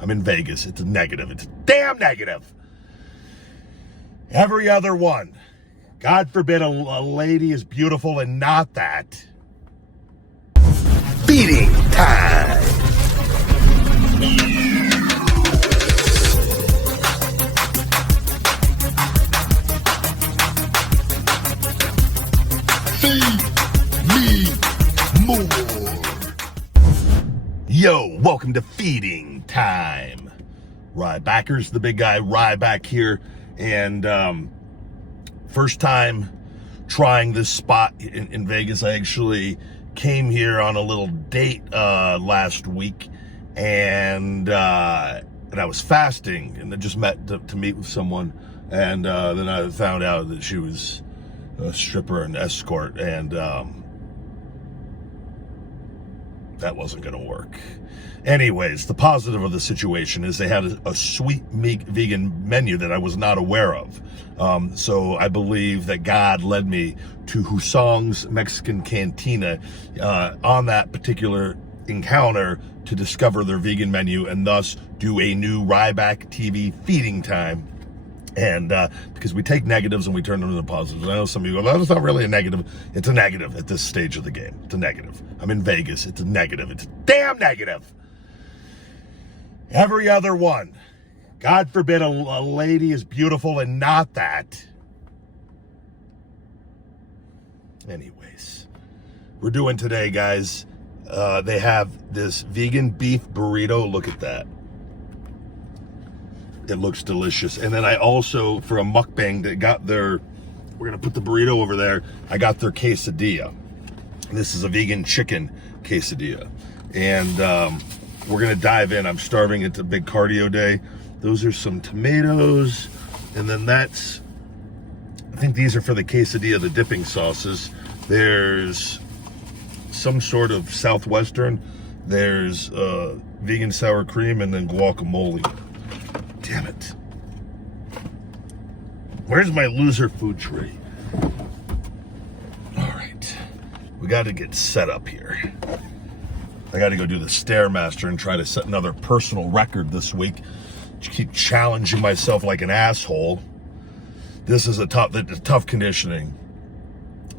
I'm in Vegas. It's a negative. It's damn negative. Every other one. God forbid a lady is beautiful and not that. Feeding time. Feed me more. Yo, welcome to Feeding Time. Rybackers, the big guy Ryback here, and first time trying this spot in Vegas. I actually came here on a little date last week, and I was fasting, and I just met to meet with someone, and then I found out that she was a stripper and escort, and that wasn't gonna work. Anyways, the positive of the situation is they had a sweet vegan menu that I was not aware of. So I believe that God led me to Hussong's Mexican Cantina on that particular encounter to discover their vegan menu and thus do a new Ryback TV feeding time. And because we take negatives and we turn them into positives. I know some of you go, that's not really a negative. It's a negative at this stage of the game. It's a negative. I'm in Vegas. It's a negative. It's a damn negative. Every other one. God forbid a lady is beautiful and not that. Anyways, we're doing today, guys. They have this vegan beef burrito. Look at that. It looks delicious. And then I also, for a mukbang, that got their, we're gonna put the burrito over there, I got their quesadilla. This is a vegan chicken quesadilla. And we're gonna dive in. I'm starving, it's a big cardio day. Those are some tomatoes. And then that's, I think these are for the quesadilla, the dipping sauces. There's some sort of Southwestern. There's vegan sour cream and then guacamole. Damn it. Where's my loser food tree? All right. We got to get set up here. I got to go do the Stairmaster and try to set another personal record this week. Keep challenging myself like an asshole. This is a tough conditioning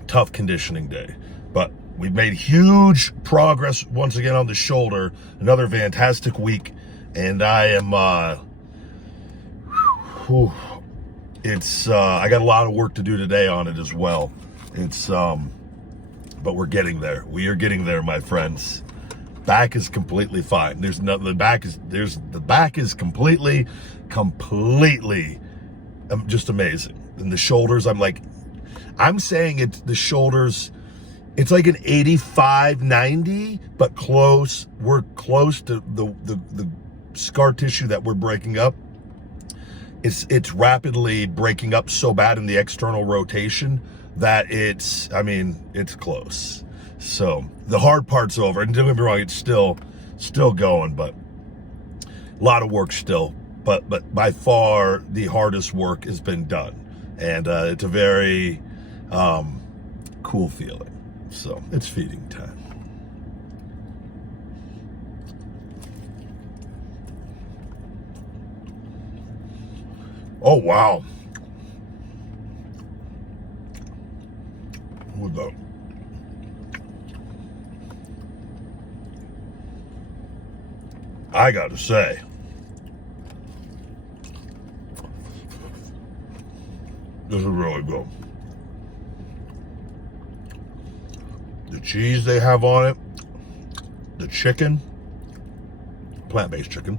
day. But we've made huge progress once again on the shoulder. Another fantastic week. And I am... I got a lot of work to do today on it as well. But we're getting there. We are getting there, my friends. Back is completely fine. The back is completely just amazing. And the shoulders, I'm saying the shoulders, it's like an 85, 90, but close. We're close to the scar tissue that we're breaking up. It's rapidly breaking up so bad in the external rotation that it's close. So the hard part's over. And don't get me wrong, it's still going, but a lot of work still. But by far the hardest work has been done. And it's a very cool feeling. So it's feeding time. Oh, wow. Hold up. I gotta say, this is really good. The cheese they have on it, the chicken, plant-based chicken.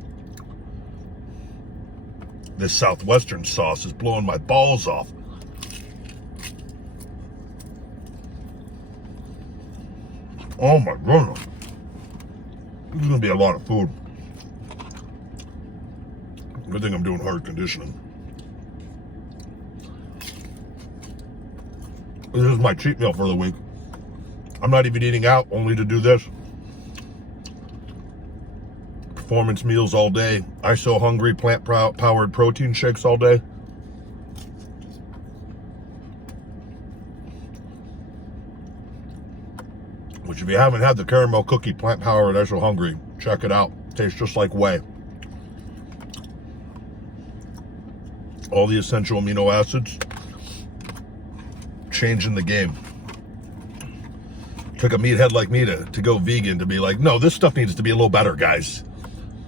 This Southwestern sauce is blowing my balls off. Oh my goodness. This is gonna be a lot of food. Good thing I'm doing hard conditioning. This is my cheat meal for the week. I'm not even eating out, only to do this. Performance meals all day. I So Hungry plant-powered protein shakes all day. Which, if you haven't had the caramel cookie plant-powered I So Hungry, check it out. Tastes just like whey. all the essential amino acids, changing the game. Took a meathead like me to go vegan, to be like, no, this stuff needs to be a little better, guys.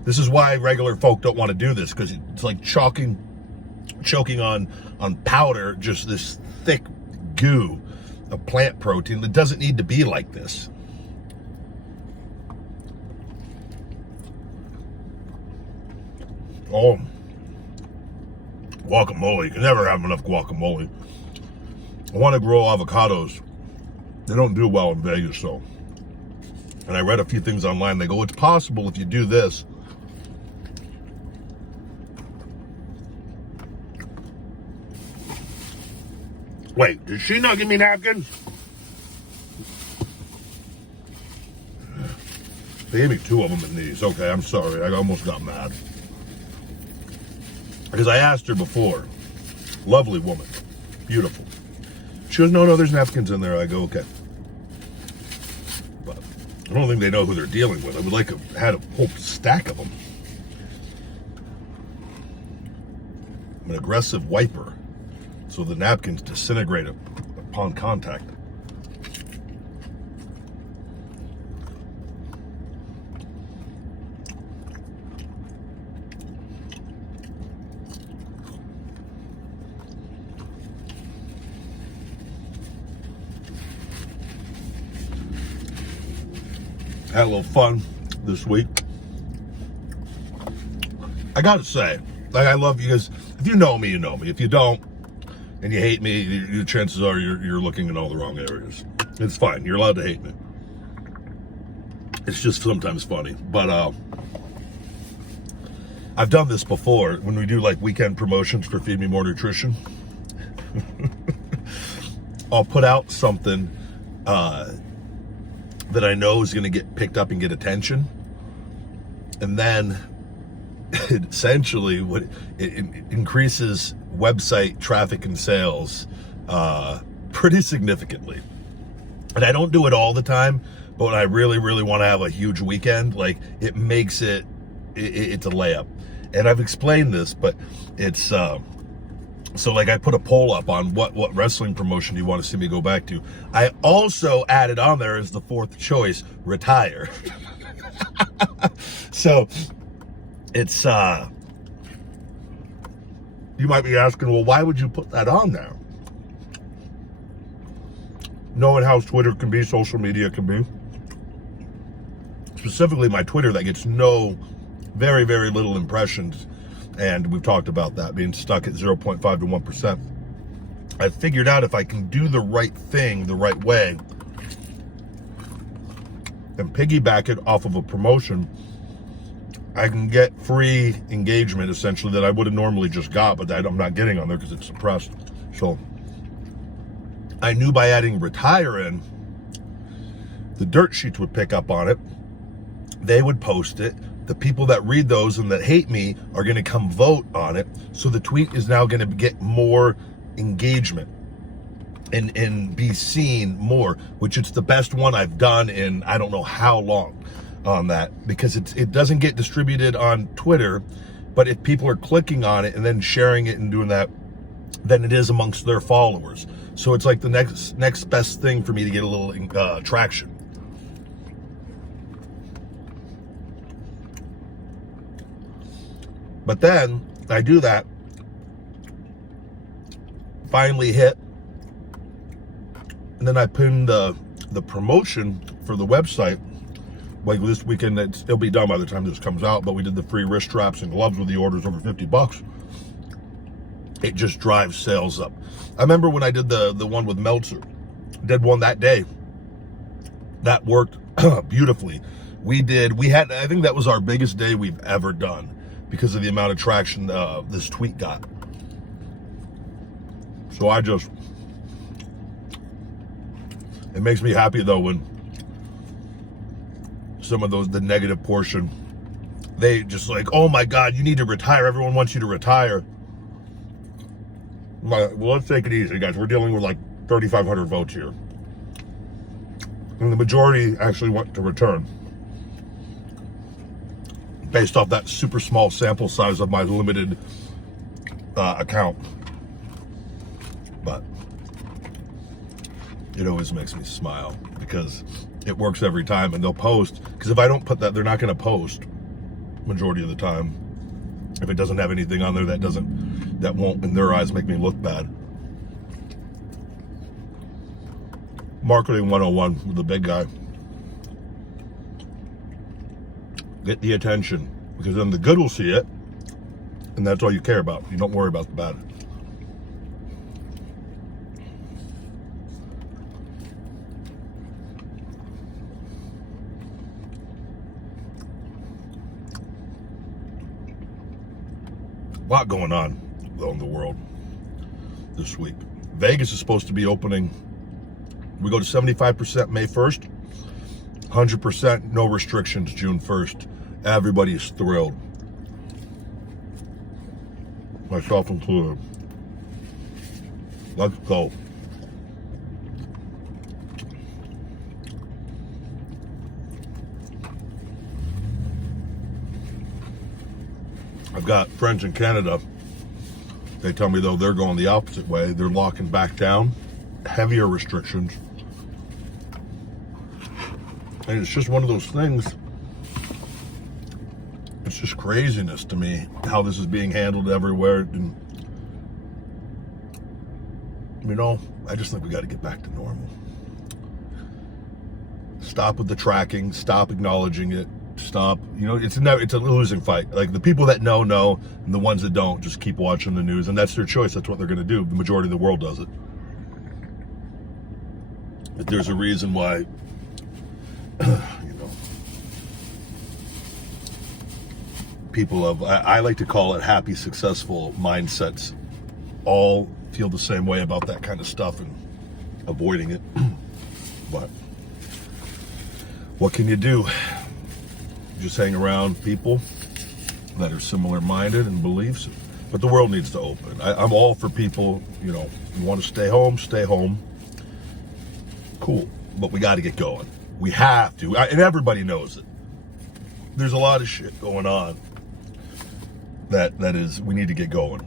This is why regular folk don't want to do this, because it's like choking on powder, just this thick goo of plant protein that doesn't need to be like this. Oh, guacamole. You can never have enough guacamole. I want to grow avocados. They don't do well in Vegas, so. And I read a few things online. They go, it's possible if you do this. Wait, did she not give me napkins? They gave me 2 of them in these. Okay, I'm sorry. I almost got mad. Because I asked her before. Lovely woman. Beautiful. She goes, no, there's napkins in there. I go, okay. But I don't think they know who they're dealing with. I would like to have had a whole stack of them. I'm an aggressive wiper, so the napkins disintegrate upon contact. Had a little fun this week. I gotta say, like, I love you guys. If you know me, you know me. If you don't, and you hate me, the chances are you're looking in all the wrong areas. It's fine. You're allowed to hate me. It's just sometimes funny. But I've done this before when we do like weekend promotions for Feed Me More Nutrition. I'll put out something that I know is going to get picked up and get attention, and then essentially it increases website traffic and sales pretty significantly. And I don't do it all the time, but when I really want to have a huge weekend, like, it makes it's a layup. And I've explained this, but it's so like I put a poll up on what wrestling promotion do you want to see me go back to. I also added on there as the 4th choice, retire. So it's you might be asking, well, why would you put that on there? Knowing how Twitter can be, social media can be. Specifically my Twitter, that gets very little impressions. And we've talked about that being stuck at 0.5 to 1%. I figured out if I can do the right thing the right way and piggyback it off of a promotion, I can get free engagement essentially that I would have normally just got, but that I'm not getting on there because it's suppressed. So I knew by adding retire in, the dirt sheets would pick up on it. They would post it. The people that read those and that hate me are going to come vote on it. So the tweet is now going to get more engagement and be seen more, which it's the best one I've done in I don't know how long on that, because it doesn't get distributed on Twitter, but if people are clicking on it and then sharing it and doing that, then it is amongst their followers. So it's like the next best thing for me to get a little traction. But then I do that, finally hit, and then I pin the promotion for the website. Like this weekend, it'll be done by the time this comes out, but we did the free wrist straps and gloves with the orders over $50. It just drives sales up. I remember when I did the one with Meltzer, did one that day. That worked beautifully. I think that was our biggest day we've ever done, because of the amount of traction this tweet got. So it makes me happy though when some of the negative portion, they just like, oh my God, you need to retire. Everyone wants you to retire. I'm like, well, let's take it easy, guys. We're dealing with like 3,500 votes here. And the majority actually want to return, based off that super small sample size of my limited account. But it always makes me smile because it works every time, and they'll post. Because if I don't put that, they're not going to post majority of the time. If it doesn't have anything on there that won't, in their eyes, make me look bad. Marketing 101 with the big guy. Get the attention, because then the good will see it, and that's all you care about. You don't worry about the bad. A lot going on, though, in the world this week. Vegas is supposed to be opening. We go to 75% May 1st, 100% no restrictions June 1st. Everybody is thrilled, myself included. Let's go. I've got friends in Canada. They tell me, though, they're going the opposite way. They're locking back down, heavier restrictions. And it's just one of those things. It's just craziness to me how this is being handled everywhere. And, you know, I just think we got to get back to normal. Stop with the tracking. Stop acknowledging it. Stop. You know, it's a losing fight. Like, the people that know, and the ones that don't just keep watching the news, and that's their choice. That's what they're going to do. The majority of the world does it. But there's a reason why, you know, people of, I like to call it happy, successful mindsets, all feel the same way about that kind of stuff and avoiding it. But what can you do? Just hang around people that are similar minded and beliefs. But the world needs to open. I'm all for people, you know, you want to stay home, stay home. Cool. But we got to get going. We have to. And everybody knows it. There's a lot of shit going on that is, we need to get going.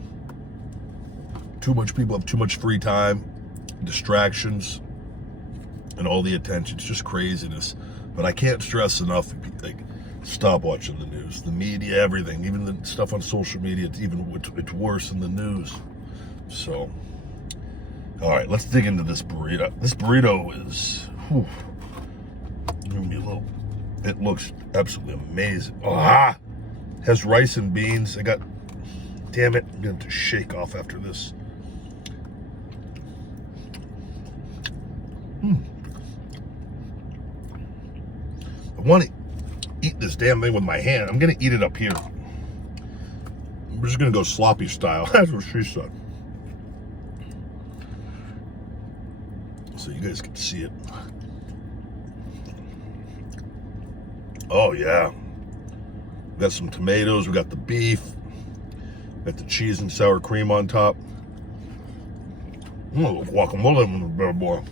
Too much people have too much free time, distractions, and all the attention. It's just craziness. But I can't stress enough, like, stop watching the news, the media, everything, even the stuff on social media. It's worse than the news. So, all right, let's dig into this burrito. This burrito is, give me a little. It looks absolutely amazing. Has rice and beans. Damn it, I'm going to shake off after this. I want to eat this damn thing with my hand. I'm going to eat it up here. We're just going to go sloppy style. That's what she said. So you guys can see it. Oh, yeah. We got some tomatoes. We got the beef. Got the cheese and sour cream on top. Guacamole in the bad boy.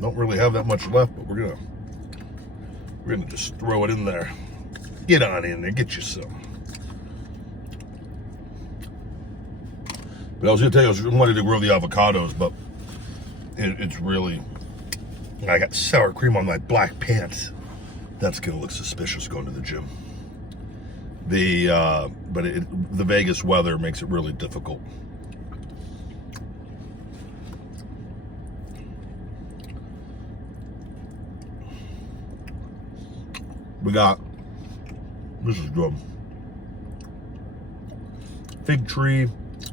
Don't really have that much left, but we're gonna just throw it in there. Get on in there, get you some. But I was gonna tell you, I wanted to grow the avocados, but it's really, I got sour cream on my black pants. That's gonna look suspicious going to the gym. But the Vegas weather makes it really difficult. We got, this is good, fig tree,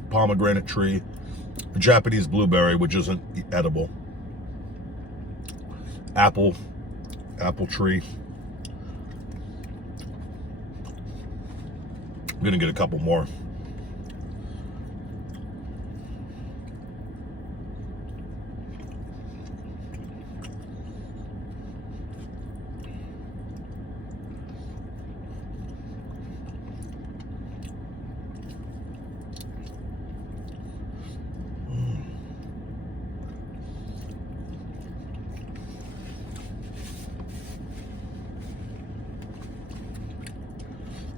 pomegranate tree, a Japanese blueberry, which isn't edible, apple tree. I'm gonna get a couple more.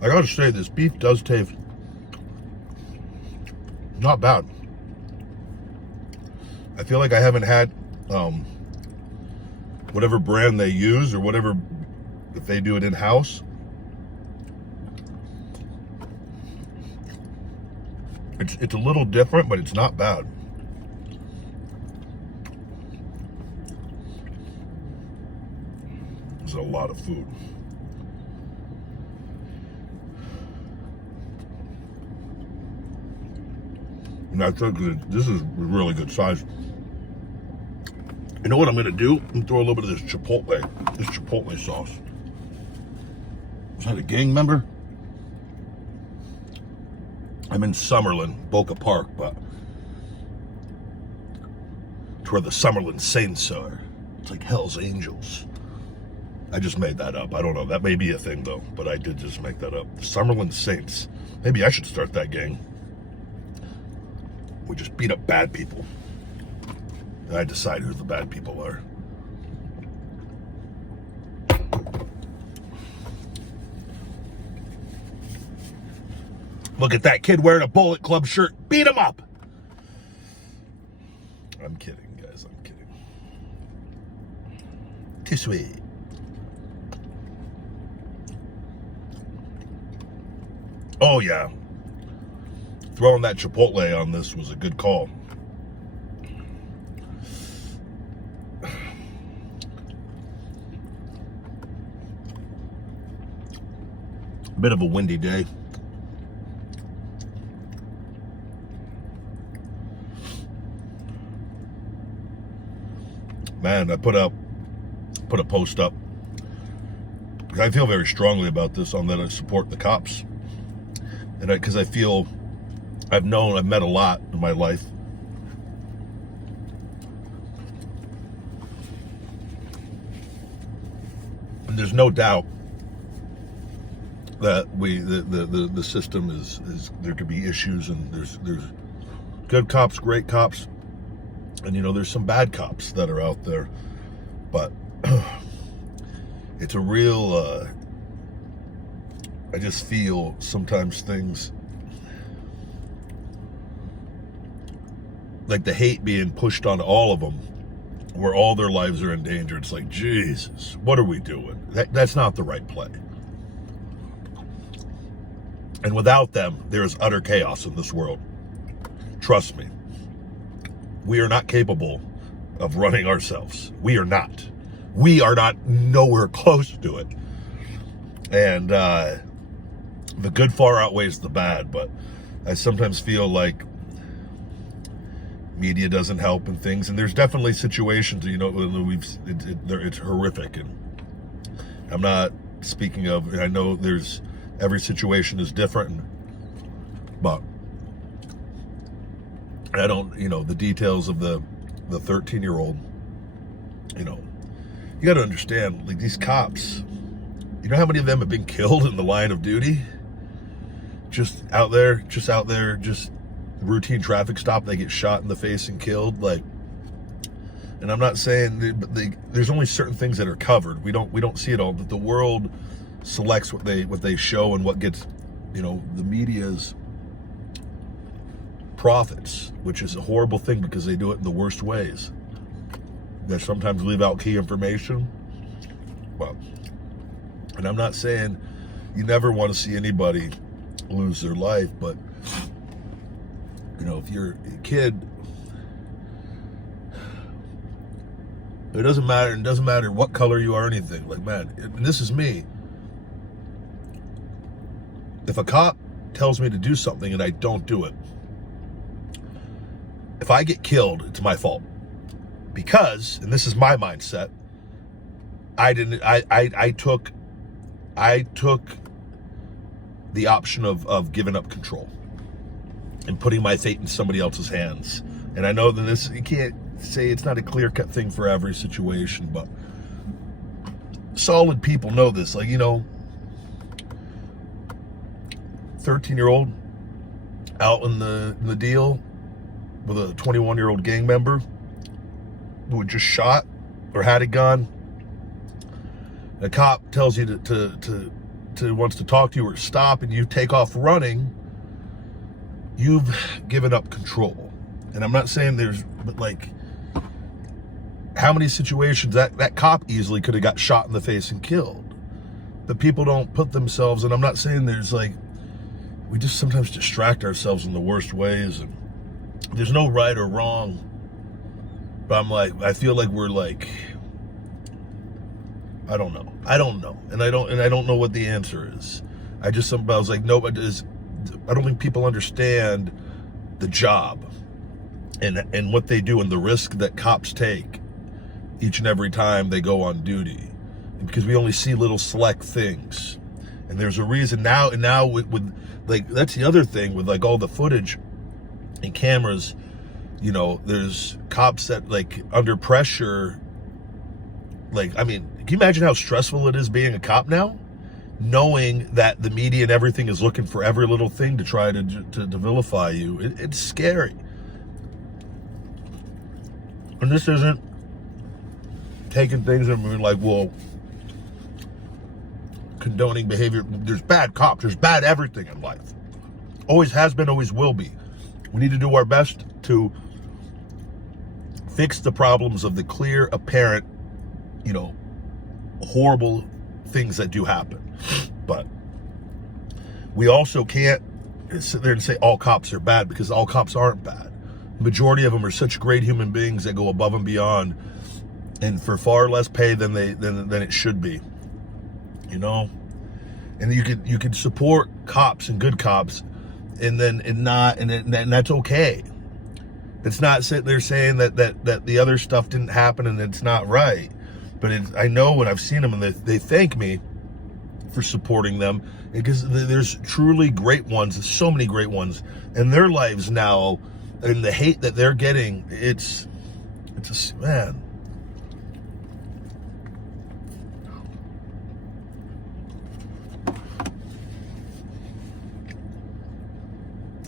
I gotta say, this beef does taste not bad. I feel like I haven't had whatever brand they use or whatever, if they do it in-house. It's a little different, but it's not bad. This is a lot of food. And I think this is really good size. You know what I'm gonna do? I'm gonna throw a little bit of this chipotle sauce. Was that a gang member? I'm in Summerlin, Boca Park, but it's where the Summerlin Saints are. It's like Hell's Angels. I just made that up. I don't know. That may be a thing though, but I did just make that up. The Summerlin Saints. Maybe I should start that gang. We just beat up bad people. And I decide who the bad people are. Look at that kid wearing a Bullet Club shirt. Beat him up. I'm kidding, guys. I'm kidding. Too sweet. Oh, yeah. Throwing that chipotle on this was a good call. Bit of a windy day. Man, I put a post up. I feel very strongly about this on that I support the cops. And because I feel I've met a lot in my life. And there's no doubt that the system is there could be issues, and there's good cops, great cops, and there's some bad cops that are out there, but it's a real I just feel sometimes things like the hate being pushed on all of them, where all their lives are in danger. It's like, Jesus, what are we doing? That's not the right play. And without them, there is utter chaos in this world. Trust me. We are not capable of running ourselves. We are not. We are not nowhere close to it. And the good far outweighs the bad, but I sometimes feel like media doesn't help and things. And there's definitely situations, it's horrific. And I'm not speaking of, I know every situation is different, but I don't, the details of the 13-year-old, you got to understand, like, these cops, you know how many of them have been killed in the line of duty? Just out there, routine traffic stop, they get shot in the face and killed. Like, and I'm not saying, but there's only certain things that are covered. We don't see it all, but the world selects what they show and what gets, the media's profits, which is a horrible thing because they do it in the worst ways. They sometimes leave out key information. Well, and I'm not saying you never want to see anybody lose their life, but if you're a kid, it doesn't matter. It doesn't matter what color you are or anything. Like, man, and this is me. If a cop tells me to do something and I don't do it, if I get killed, it's my fault. Because, and this is my mindset, I took the option of giving up control and putting my fate in somebody else's hands. And I know that you can't say it's not a clear-cut thing for every situation, but solid people know this. Like, 13-year-old out in the deal with a 21-year-old gang member who had just shot or had a gun. A cop tells you to wants to talk to you or stop and you take off running, you've given up control. And I'm not saying but like, how many situations that cop easily could have got shot in the face and killed? But people don't put themselves, and I'm not saying we just sometimes distract ourselves in the worst ways, and there's no right or wrong. But I feel like we're like, I don't know, and I don't know what the answer is. I was like, no, I don't think people understand the job and what they do and the risk that cops take each and every time they go on duty, because we only see little select things, and there's a reason now. And now with like, that's the other thing with like all the footage and cameras, you know, there's cops that like under pressure. Like, I mean, can you imagine how stressful it is being a cop now, knowing that the media and everything is looking for every little thing to try to vilify you? It's scary. And this isn't taking things and being like, well, condoning behavior. There's bad cops. There's bad everything in life. Always has been, always will be. We need to do our best to fix the problems of the clear, apparent, you know, horrible things that do happen. But we also can't sit there and say all cops are bad, because all cops aren't bad. The majority of them are such great human beings that go above and beyond, and for far less pay than it should be, you know. And you could support cops and good cops, and that's okay. It's not sitting there saying that the other stuff didn't happen and it's not right. But I know when I've seen them, and they thank me for supporting them, because there's truly great ones. There's so many great ones, and their lives now, and the hate that they're getting, it's man.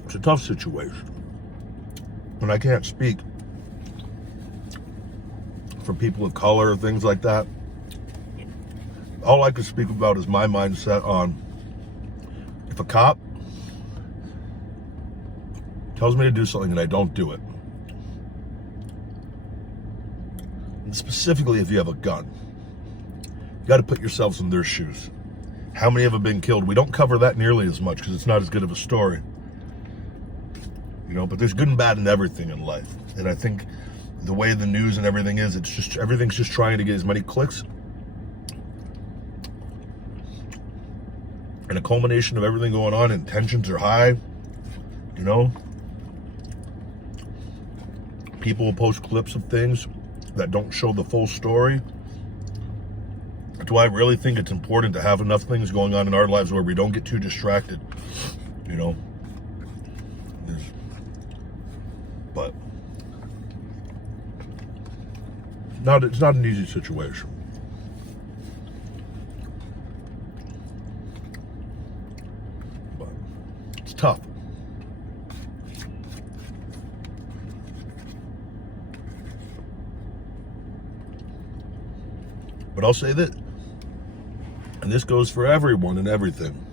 It's a tough situation, and I can't speak for people of color, things like that. All I can speak about is my mindset on, if a cop tells me to do something and I don't do it, and specifically if you have a gun, you got to put yourselves in their shoes. How many have been killed? We don't cover that nearly as much because it's not as good of a story, you know. But there's good and bad in everything in life, and I think the way the news and everything is, everything's just trying to get as many clicks. And a culmination of everything going on, and tensions are high, you know. People will post clips of things that don't show the full story. That's why I really think it's important to have enough things going on in our lives where we don't get too distracted, you know. But it's not an easy situation. But it's tough. But I'll say that, and this goes for everyone and everything.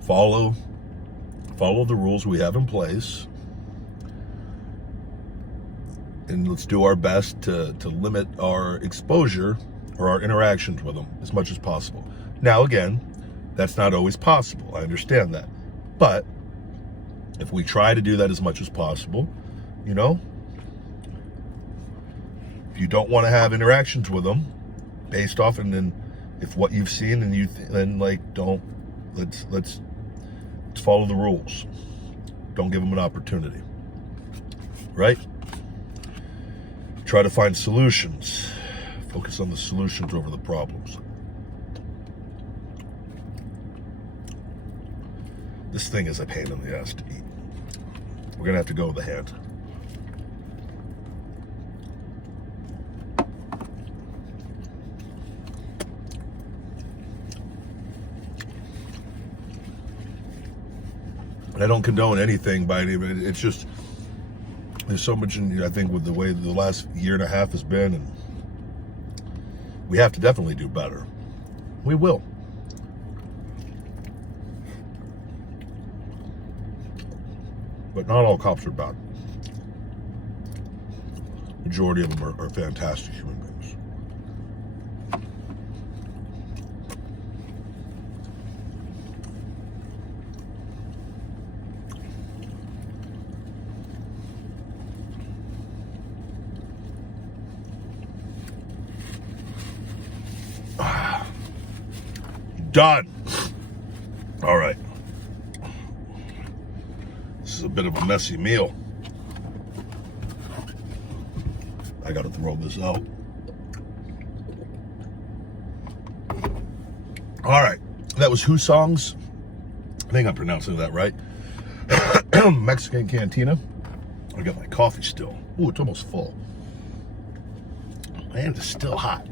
Follow the rules we have in place, and let's do our best to limit our exposure or our interactions with them as much as possible. Now, again, that's not always possible. I understand that. But if we try to do that as much as possible, you know, if you don't want to have interactions with them based off, and then if what you've seen and then like, let's follow the rules. Don't give them an opportunity, right? Try to find solutions. Focus on the solutions over the problems. This thing is a pain in the ass to eat. We're gonna have to go with the hand. I don't condone anything by any, it's just, there's so much I think with the way the last year and a half has been, and We have to definitely do better. We will. But not all cops are bad. Majority of them are fantastic human beings. Done. All right. This is a bit of a messy meal. I gotta throw this out. All right. That was Hussong's. I think I'm pronouncing that right. Mexican Cantina. I got my coffee still. Ooh, it's almost full. And it's still hot.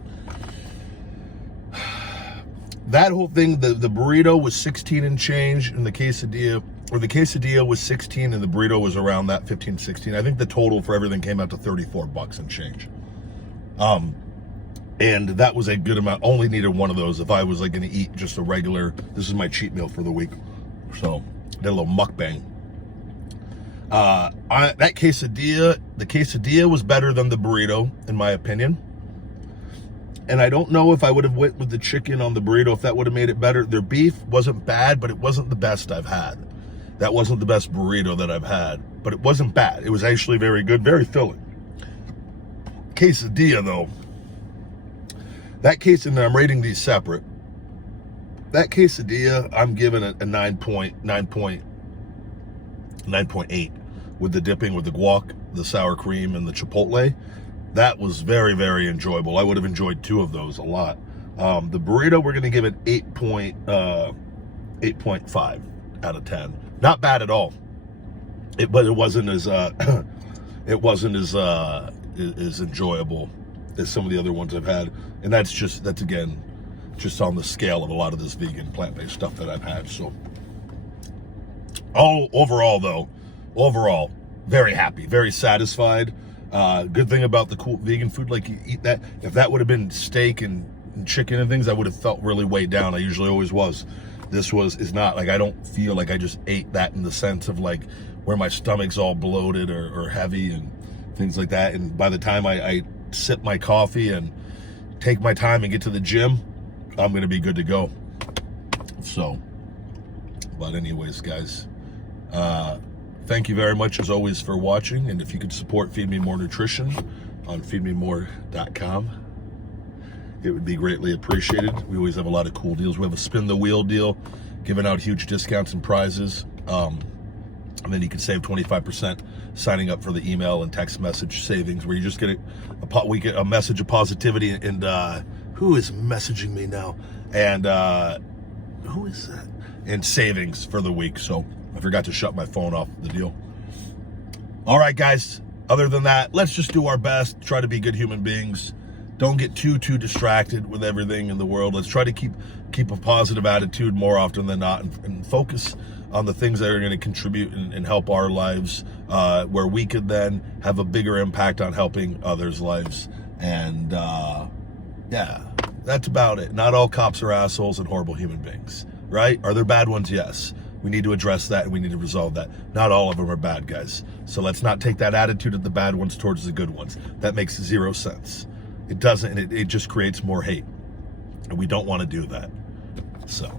That whole thing, the burrito was 16 and change, and the quesadilla was 16, and the burrito was around that 15, 16. I think the total for everything came out to $34 and change. And that was a good amount. Only needed one of those if I was like going to eat just a regular. This is my cheat meal for the week. So did a little mukbang. That quesadilla, the quesadilla was better than the burrito, in my opinion. And I don't know if I would have went with the chicken on the burrito, if that would have made it better. Their beef wasn't bad, but it wasn't the best I've had. That wasn't the best burrito that I've had, but it wasn't bad. It was actually very good, very filling. Quesadilla, though. That case, and I'm rating these separate. That quesadilla, I'm giving it a 9.8 with the dipping, with the guac, the sour cream, and the chipotle. That was very, very enjoyable. I would have enjoyed two of those a lot. The burrito, we're going to give it 8.5 out of 10. Not bad at all. But it wasn't as as enjoyable as some of the other ones I've had. And that's again just on the scale of a lot of this vegan plant-based stuff that I've had. So overall, very happy, very satisfied. Good thing about the cool vegan food, like you eat that, if that would have been steak and chicken and things, I would have felt really weighed down. I usually always was. This is not, like, I don't feel like I just ate that in the sense of like where my stomach's all bloated or heavy and things like that. And by the time I sip my coffee and take my time and get to the gym, I'm going to be good to go. So, but anyways, guys, thank you very much, as always, for watching. And if you could support Feed Me More Nutrition on feedmemore.com, it would be greatly appreciated. We always have a lot of cool deals. We have a spin the wheel deal, giving out huge discounts and prizes. And then you can save 25% signing up for the email and text message savings, where you just get we get a message of positivity. And who is messaging me now? And who is that? And savings for the week. So I forgot to shut my phone off the deal. All right, guys. Other than that, let's just do our best. Try to be good human beings. Don't get too distracted with everything in the world. Let's try to keep a positive attitude more often than not, and focus on the things that are going to contribute and help our lives, where we could then have a bigger impact on helping others' lives. And yeah, that's about it. Not all cops are assholes and horrible human beings, right? Are there bad ones? Yes. We need to address that, and we need to resolve that. Not all of them are bad guys. So let's not take that attitude of the bad ones towards the good ones. That makes zero sense. It doesn't, and it just creates more hate. And we don't want to do that. So,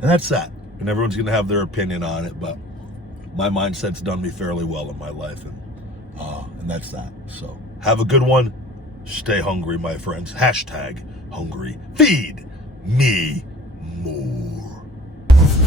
and that's that. And everyone's going to have their opinion on it, but my mindset's done me fairly well in my life, and that's that. So have a good one. Stay hungry, my friends. #hungry. Feed me more.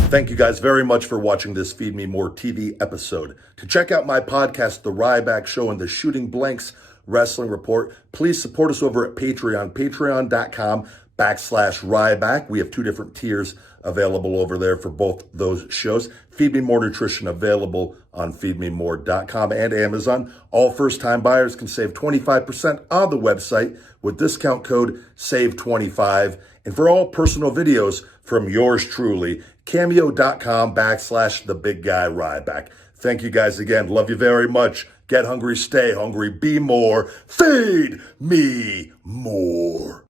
Thank you guys very much for watching this Feed Me More TV episode. To check out my podcast, The Ryback Show and the Shooting Blanks Wrestling Report, please support us over at Patreon, patreon.com/Ryback. We have 2 different tiers available over there for both those shows. Feed Me More Nutrition available on feedmemore.com and Amazon. All first-time buyers can save 25% on the website with discount code SAVE25. And for all personal videos from yours truly, cameo.com/TheBigGuyRyback. Thank you guys again. Love you very much. Get hungry, stay hungry, be more. Feed me more.